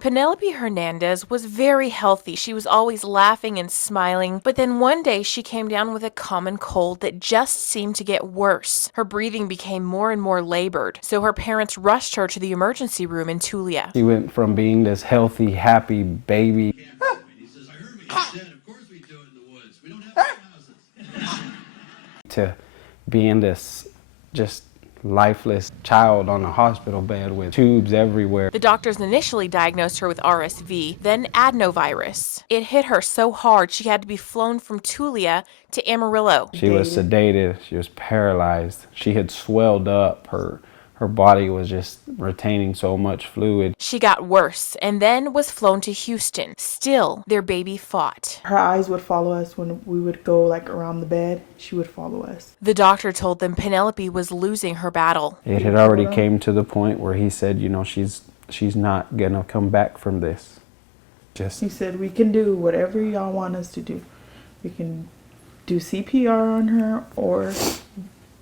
Penelope Hernandez was very healthy. She was always laughing and smiling, but then one day she came down with a common cold that just seemed to get worse. Her breathing became more and more labored, so her parents rushed her to the emergency room in Tulia. She went from being this healthy, happy baby to being this just lifeless child on a hospital bed with tubes everywhere. The doctors initially diagnosed her with RSV, then adenovirus. It hit her so hard she had to be flown from Tulia to Amarillo. She was sedated, she was paralyzed, she had swelled up, her body was just retaining so much fluid. She got worse and then was flown to Houston. Still, their baby fought. Her eyes would follow us when we would go like around the bed. She would follow us. The doctor told them Penelope was losing her battle. It had already came to the point where he said, you know, she's not gonna come back from this. He said, we can do whatever y'all want us to do. We can do CPR on her, or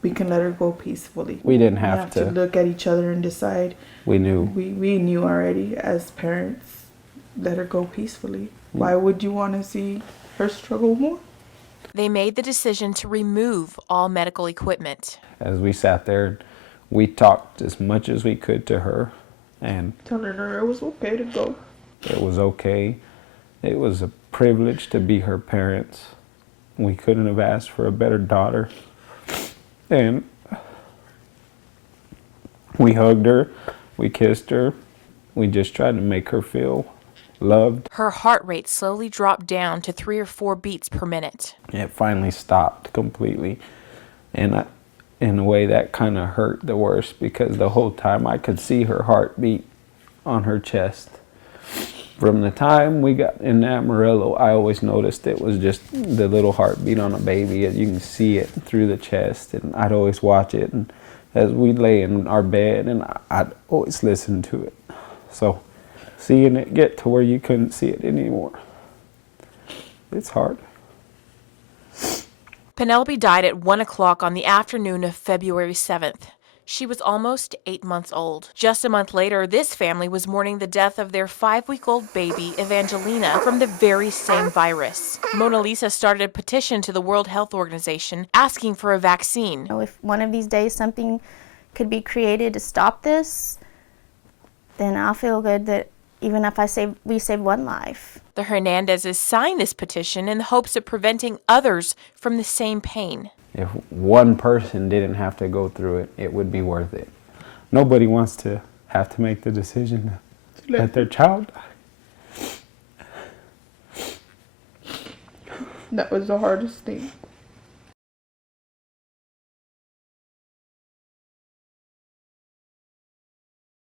we can let her go peacefully. We didn't have to look at each other and decide. We knew. We knew already as parents, let her go peacefully. Why would you want to see her struggle more? They made the decision to remove all medical equipment. As we sat there, we talked as much as we could to her and telling her it was okay to go. It was okay. It was a privilege to be her parents. We couldn't have asked for a better daughter. And we hugged her, we kissed her, we just tried to make her feel loved. Her heart rate slowly dropped down to 3 or 4 beats per minute. It finally stopped completely. And in a way that kind of hurt the worst, because the whole time I could see her heartbeat on her chest. From the time we got in Amarillo, I always noticed it was just the little heartbeat on a baby. You can see it through the chest, and I'd always watch it. And as we'd lay in our bed, and I'd always listen to it. So seeing it get to where you couldn't see it anymore, it's hard. Penelope died at 1 o'clock on the afternoon of February 7th. She was almost 8 months old. Just a month later, this family was mourning the death of their 5-week-old baby, Evangelina, from the very same virus. Mona Lisa started a petition to the World Health Organization asking for a vaccine. If one of these days something could be created to stop this, then I'll feel good that even if we save one life. The Hernandezes signed this petition in the hopes of preventing others from the same pain. If one person didn't have to go through it, it would be worth it. Nobody wants to have to make the decision to let their child die. That was the hardest thing.